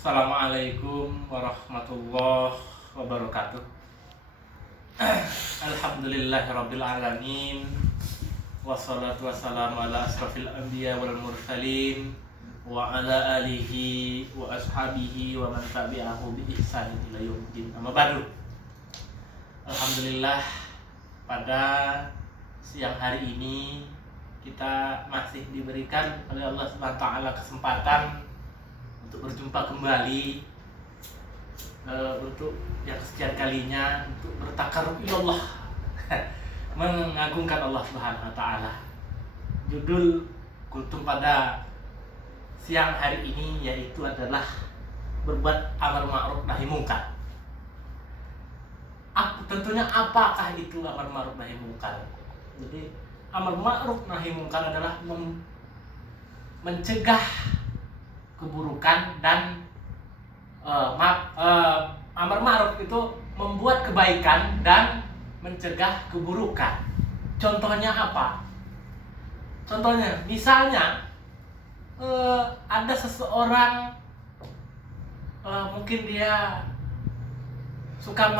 Assalamualaikum warahmatullahi wabarakatuh. Alhamdulillahirabbil alamin. Wassalatu wassalamu ala asrofil anbiya wal mursalin wa ala alihi wa ashabihi wa man tabi'ahu bi ihsanin ila yaumiddin. Amma ba'du. Alhamdulillah, pada siang hari ini kita masih diberikan oleh Allah Subhanahu wa taala kesempatan untuk berjumpa kembali, untuk yang kesekian kalinya untuk bertakarub ilallah, mengagungkan Allah Subhanahu wa taala. Judul kultum pada siang hari ini yaitu adalah berbuat amar ma'ruf nahi mungkar. Tentunya apakah itu amar ma'ruf nahi mungkar? Jadi amar ma'ruf nahi mungkar adalah mencegah keburukan dan amar ma'ruf itu membuat kebaikan dan mencegah keburukan. Contohnya apa? Contohnya, misalnya ada seseorang, mungkin dia suka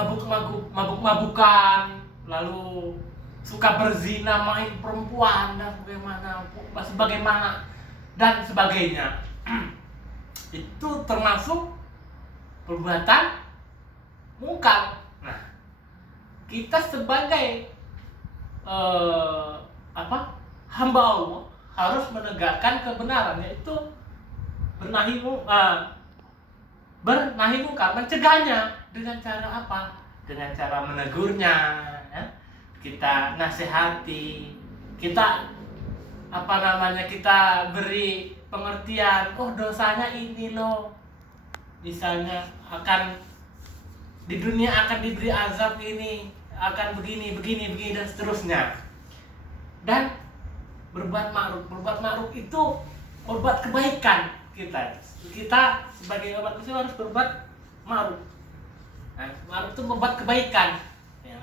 mabuk-mabukan, lalu suka berzina, main perempuan dan sebagaimana dan sebagainya. Itu termasuk perbuatan mungkar. Nah, kita sebagai hamba Allah harus menegakkan kebenaran, yaitu bernahi mungkar, mencegahnya dengan cara apa? Dengan cara menegurnya, ya? Kita nasihati, kita kita beri pengertian, oh dosanya ini loh, misalnya akan di dunia akan diberi azab ini, akan begini dan seterusnya. Dan berbuat ma'ruf itu berbuat kebaikan. Kita sebagai umat muslim harus berbuat ma'ruf. Nah, ma'ruf itu berbuat kebaikan, ya.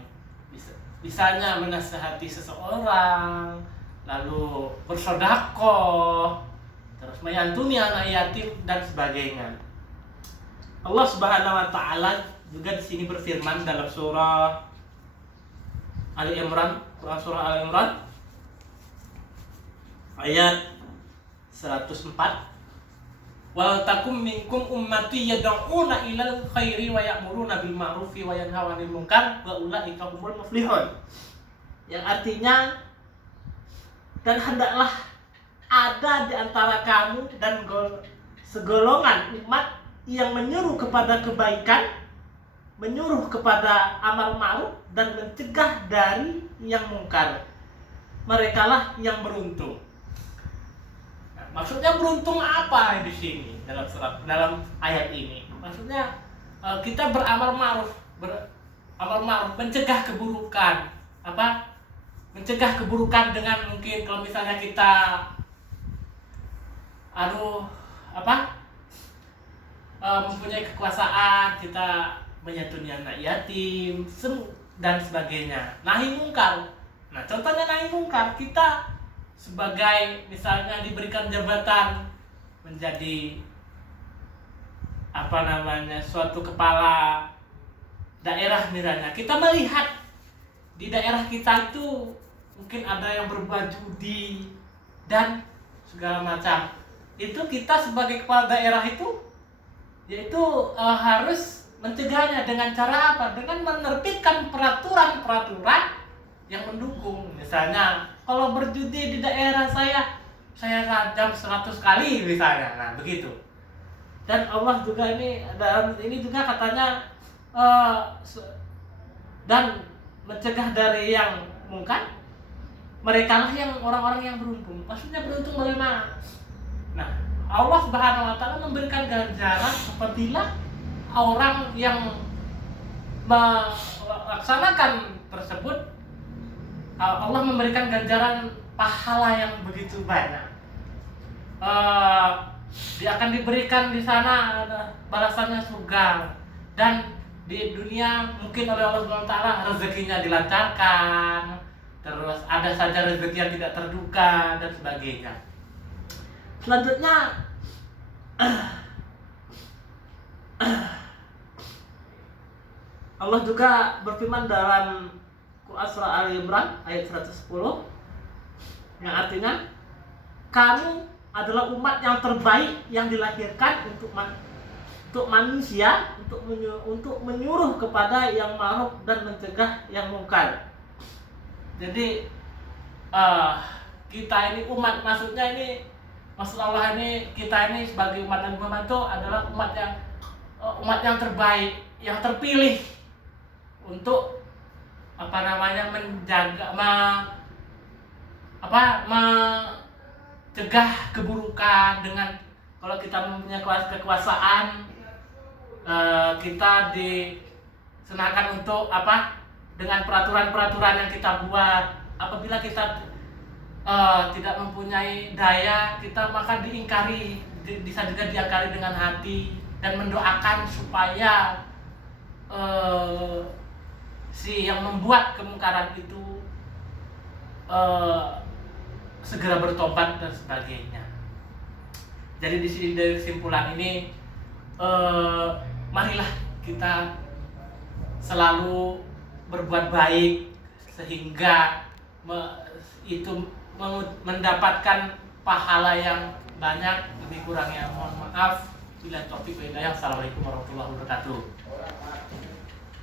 Misalnya menasihati seseorang, lalu bersedekah, terus menyantuni anak yatim dan sebagainya. Allah Subhanahu wa taala juga di sini berfirman dalam surah Ali Imran, ayat 104. Wa takum minkum ummati yad'una ilal khairi wa ya'muruna bil ma'rufi wa yanhauna 'anil munkar wa ulaika humul muflihun. Yang artinya, dan hendaklah ada di antara kamu dan segolongan umat yang menyuruh kepada kebaikan, menyuruh kepada amal ma'ruf dan mencegah dari yang mungkar. Merekalah yang beruntung. Nah, maksudnya beruntung apa di sini dalam ayat ini? Maksudnya kita beramal ma'ruf, mencegah keburukan. Mencegah keburukan dengan mungkin kalau misalnya kita mempunyai kekuasaan, kita menyantuni anak yatim dan sebagainya. Nahi mungkar. Nah, contohnya nahi mungkar, kita sebagai misalnya diberikan jabatan menjadi suatu kepala daerah misalnya. Kita melihat di daerah kita itu mungkin ada yang berbuat judi dan segala macam. Itu kita sebagai kepala daerah itu yaitu harus mencegahnya dengan cara apa? Dengan menerbitkan peraturan-peraturan yang mendukung. Misalnya, kalau berjudi di daerah saya rajam 100 kali misalnya. Nah, begitu. Dan Allah juga dalam ini juga katanya dan mencegah dari yang mungkar, merekalah yang orang-orang yang beruntung. Maksudnya beruntung bagaimana? Nah, Allah Subhanahu wa taala memberikan ganjaran apabila orang yang melaksanakan tersebut, Allah memberikan ganjaran pahala yang begitu banyak. Dia akan diberikan di sana balasannya surga, dan di dunia mungkin oleh Allah Subhanahu wa taala rezekinya dilancarkan, terus ada saja rezeki yang tidak terduga dan sebagainya. Selanjutnya Allah juga berfirman dalam Quran surah Ali Imran ayat 110 yang artinya kamu adalah umat yang terbaik yang dilahirkan untuk manusia, untuk menyuruh kepada yang ma'ruf dan mencegah yang mungkar. Jadi kita ini umat, maksudnya ini, maksud Allah ini, kita ini sebagai umat Nabi Muhammad itu adalah umat yang terbaik, yang terpilih untuk menjaga, mencegah keburukan. Dengan kalau kita mempunyai kekuasaan, kita disenangkan untuk dengan peraturan-peraturan yang kita buat. Apabila kita tidak mempunyai daya, kita maka diingkari, bisa juga diingkari dengan hati dan mendoakan supaya si yang membuat kemungkaran itu segera bertobat dan sebagainya. Jadi di sini dari kesimpulan ini, marilah kita selalu berbuat baik sehingga itu mendapatkan pahala yang banyak. Lebih kurangnya mohon maaf. Bila taufiq wa hidayah. Assalamualaikum warahmatullahi wabarakatuh.